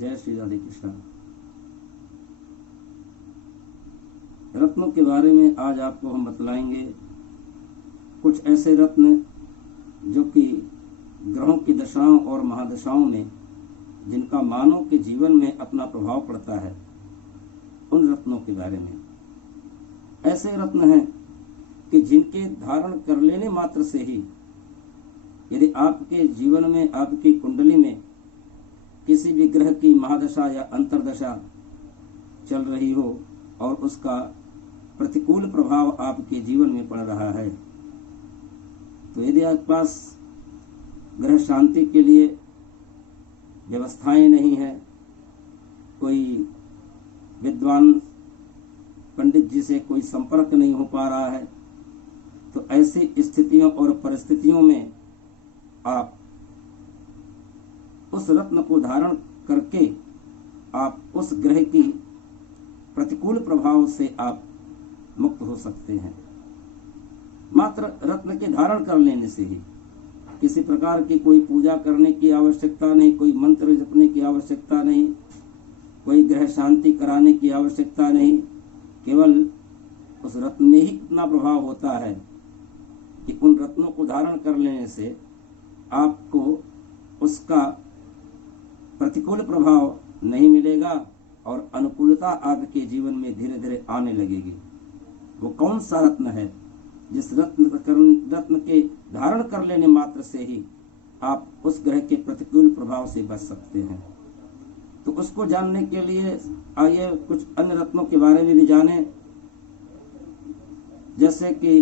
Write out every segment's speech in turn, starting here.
जय श्री राधे कृष्ण। रत्नों के बारे में आज आपको हम बतलाएंगे कुछ ऐसे रत्न जो कि ग्रहों की दशाओं और महादशाओं में जिनका मानव के जीवन में अपना प्रभाव पड़ता है, उन रत्नों के बारे में। ऐसे रत्न हैं कि जिनके धारण कर लेने मात्र से ही यदि आपके जीवन में, आपकी कुंडली में किसी भी ग्रह की महादशा या अंतरदशा चल रही हो और उसका प्रतिकूल प्रभाव आपके जीवन में पड़ रहा है, तो यदि आपके पास ग्रह शांति के लिए व्यवस्थाएं नहीं है, कोई विद्वान पंडित जी से कोई संपर्क नहीं हो पा रहा है, तो ऐसी स्थितियों और परिस्थितियों में आप उस रत्न को धारण करके आप उस ग्रह की प्रतिकूल प्रभाव से आप मुक्त हो सकते हैं। मात्र रत्न के धारण कर लेने से ही, किसी प्रकार की कोई पूजा करने की आवश्यकता नहीं, कोई मंत्र जपने की आवश्यकता नहीं, कोई ग्रह शांति कराने की आवश्यकता नहीं। केवल उस रत्न में ही इतना प्रभाव होता है कि उन रत्नों को धारण कर लेने से आपको उसका प्रतिकूल प्रभाव नहीं मिलेगा और अनुकूलता आपके जीवन में धीरे धीरे आने लगेगी। वो कौन सा रत्न है जिस रत्न के धारण कर लेने मात्र से ही आप उस ग्रह के प्रतिकूल प्रभाव से बच सकते हैं। तो उसको जानने के लिए आइए कुछ अन्य रत्नों के बारे में भी जानें। जैसे कि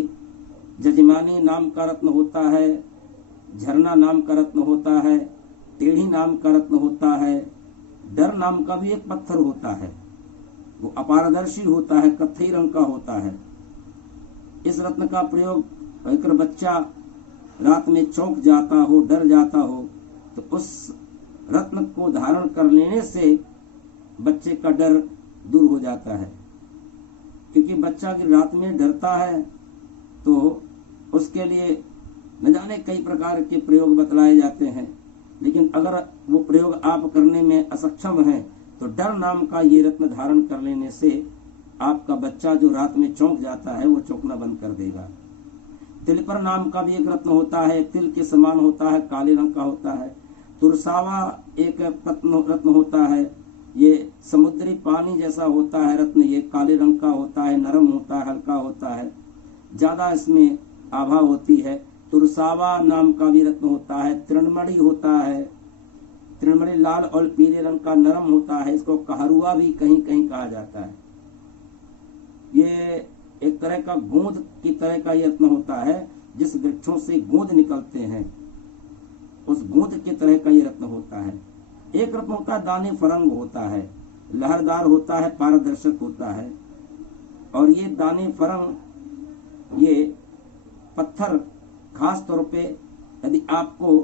जजमानी नाम का रत्न होता है, झरना नाम का रत्न होता है, टेढ़ी नाम का रत्न होता है, डर नाम का भी एक पत्थर होता है, वो अपारदर्शी होता है, कत्थई रंग का होता है। इस रत्न का प्रयोग अगर बच्चा रात में चौंक जाता हो, डर जाता हो, तो उस रत्न को धारण कर लेने से बच्चे का डर दूर हो जाता है। क्योंकि बच्चा अगर रात में डरता है तो उसके लिए न जाने कई प्रकार के प्रयोग बतलाए जाते हैं, लेकिन अगर वो प्रयोग आप करने में असक्षम हैं तो डर नाम का ये रत्न धारण कर लेने से आपका बच्चा जो रात में चौंक जाता है वो चौंकना बंद कर देगा। तिलपर नाम का भी एक रत्न होता है, तिल के समान होता है, काले रंग का होता है। तुरसावा एक रत्न होता है, ये समुद्री पानी जैसा होता है रत्न, ये काले रंग का होता है, नरम होता है, हल्का होता है, ज्यादा इसमें आभा होती है। तुरसावा नाम का भी रत्न होता है। तृणमणि होता है, तृणमणि लाल और पीले रंग का नरम होता है, इसको कहरुआ भी कहीं कहीं कहा जाता है। ये एक तरह का गोंद की तरह का ये रत्न होता है, जिस वृक्षों से गोंद निकलते हैं उस गोंद की तरह का ये रत्न होता है। एक रत्न होता है दाने फरंग होता है, लहरदार होता है, पारदर्शक होता है। और ये दाने फरंग ये पत्थर, खास तौर पे यदि आपको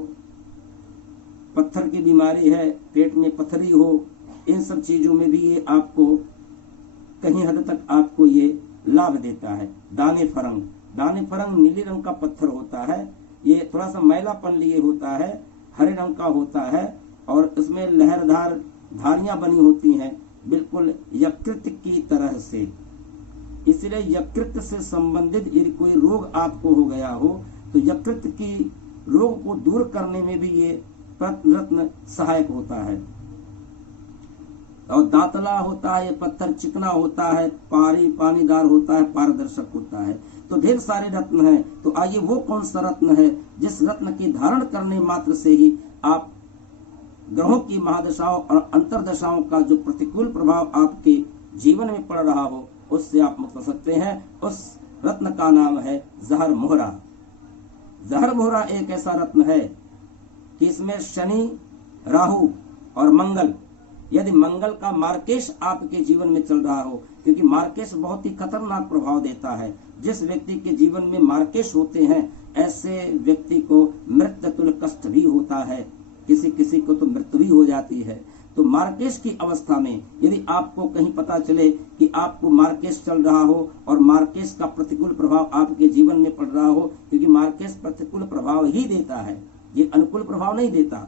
पत्थर की बीमारी है, पेट में पथरी हो, इन सब चीजों में भी ये आपको कहीं हद तक आपको ये लाभ देता है। दाने फरंग नीले रंग का पत्थर होता है, ये थोड़ा सा मैलापन लिए होता है, हरे रंग का होता है और इसमें लहरदार धारियां बनी होती हैं, बिल्कुल यकृत की तरह से। इसलिए यकृत से संबंधित यदि कोई रोग आपको हो गया हो तो यकृत की रोग को दूर करने में भी ये रत्न सहायक होता है। और दांतला होता है, ये पत्थर चिकना होता है, पानीदार होता है, पारदर्शक होता है। तो ढेर सारे रत्न हैं। तो आइए वो कौन सा रत्न है जिस रत्न की धारण करने मात्र से ही आप ग्रहों की महादशाओं और अंतरदशाओं का जो प्रतिकूल प्रभाव आपके जीवन में पड़ रहा हो उससे आप मुक्त हो सकते हैं। उस रत्न का नाम है जहर मोहरा। जहर मोहरा एक ऐसा रत्न है कि इसमें शनि, राहु और मंगल, यदि मंगल का मार्केश आपके जीवन में चल रहा हो, क्योंकि मार्केश बहुत ही खतरनाक प्रभाव देता है। जिस व्यक्ति के जीवन में मार्केश होते हैं ऐसे व्यक्ति को मृत्यु तुल्य कष्ट भी होता है, किसी किसी को तो मृत्यु भी हो जाती है। तो मार्केश की अवस्था में यदि आपको कहीं पता चले कि आपको मार्केश चल रहा हो और मार्केश का प्रतिकूल प्रभाव आपके जीवन में पड़ रहा हो, क्योंकि मार्केश प्रतिकूल प्रभाव ही देता है, ये अनुकूल प्रभाव नहीं देता।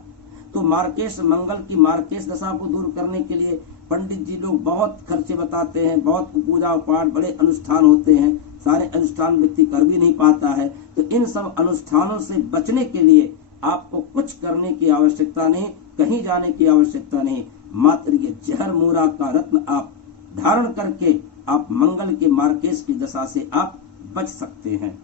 तो मार्केश मंगल की मार्केश दशा को दूर करने के लिए पंडित जी लोग बहुत खर्चे बताते हैं, बहुत पूजा पाठ बड़े अनुष्ठान होते हैं, सारे अनुष्ठान व्यक्ति कर भी नहीं पाता है। तो इन सब अनुष्ठानों से बचने के लिए आपको कुछ करने की आवश्यकता नहीं, कहीं जाने की आवश्यकता नहीं, मात्र ये जहर मोरा का रत्न आप धारण करके आप मंगल के मार्केश की दशा से आप बच सकते हैं।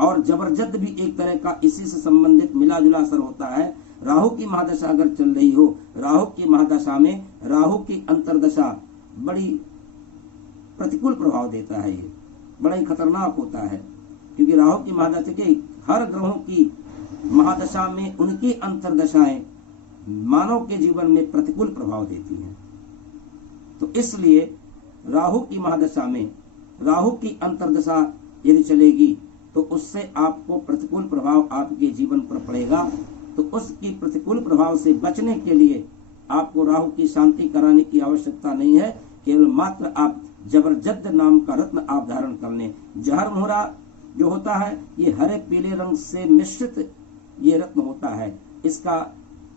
और जबरदस्त भी एक तरह का इसी से संबंधित मिला जुला असर होता है। राहु की महादशा अगर चल रही हो, राहु की महादशा में राहु की अंतरदशा बड़ी प्रतिकूल प्रभाव देता है, ये बड़ा ही खतरनाक होता है, क्योंकि राहु की महादशा के हर ग्रहों की महादशा में उनकी अंतरदशाएं मानव के जीवन में प्रतिकूल प्रभाव देती हैं। तो इसलिए राहु की महादशा में राहु की अंतरदशा यदि चलेगी तो उससे आपको प्रतिकूल प्रभाव आपके जीवन पर पड़ेगा। तो उसकी प्रतिकूल प्रभाव से बचने के लिए आपको राहु की शांति कराने की आवश्यकता नहीं है, केवल मात्र आप जबरदस्त नाम का रत्न आप धारण कर लें। जहर मोहरा जो होता है ये हरे पीले रंग से मिश्रित ये रत्न होता है, इसका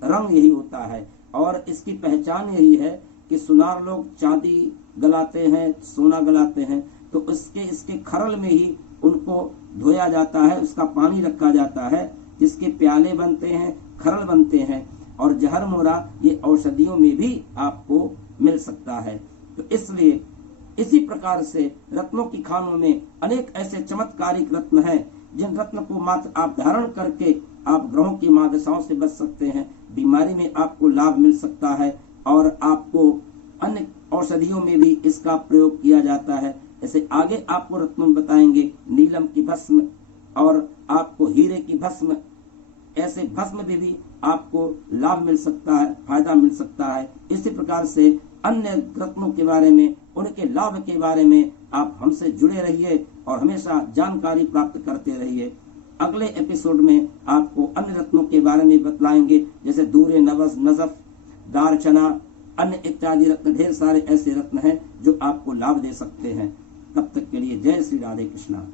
रंग यही होता है और इसकी पहचान यही है कि सुनार लोग चांदी गलाते हैं, सोना गलाते हैं, तो इसके खरल में ही उनको धोया जाता है, उसका पानी रखा जाता है, जिसके प्याले बनते हैं, खरल बनते हैं। और जहर मोरा ये औषधियों में भी आपको मिल सकता है। तो इसलिए इसी प्रकार से रत्नों की खानों में अनेक ऐसे चमत्कारिक रत्न हैं, जिन रत्न को मात्र आप धारण करके आप ग्रहों की महादशाओं से बच सकते हैं, बीमारी में आपको लाभ मिल सकता है और आपको अन्य औषधियों में भी इसका प्रयोग किया जाता है। जैसे आगे आपको रत्न बताएंगे, नीलम की भस्म और आपको हीरे की भस्म, ऐसे भस्म भी आपको लाभ मिल सकता है, फायदा मिल सकता है। इसी प्रकार से अन्य रत्नों के बारे में, उनके लाभ के बारे में आप हमसे जुड़े रहिए और हमेशा जानकारी प्राप्त करते रहिए। अगले एपिसोड में आपको अन्य रत्नों के बारे में बतलाएंगे, जैसे दूरे नवस, नजफ, दारचना, अन्य इत्यादि रत्न, ढेर सारे ऐसे रत्न हैं जो आपको लाभ दे सकते हैं। तब तक के लिए जय श्री राधे कृष्णा।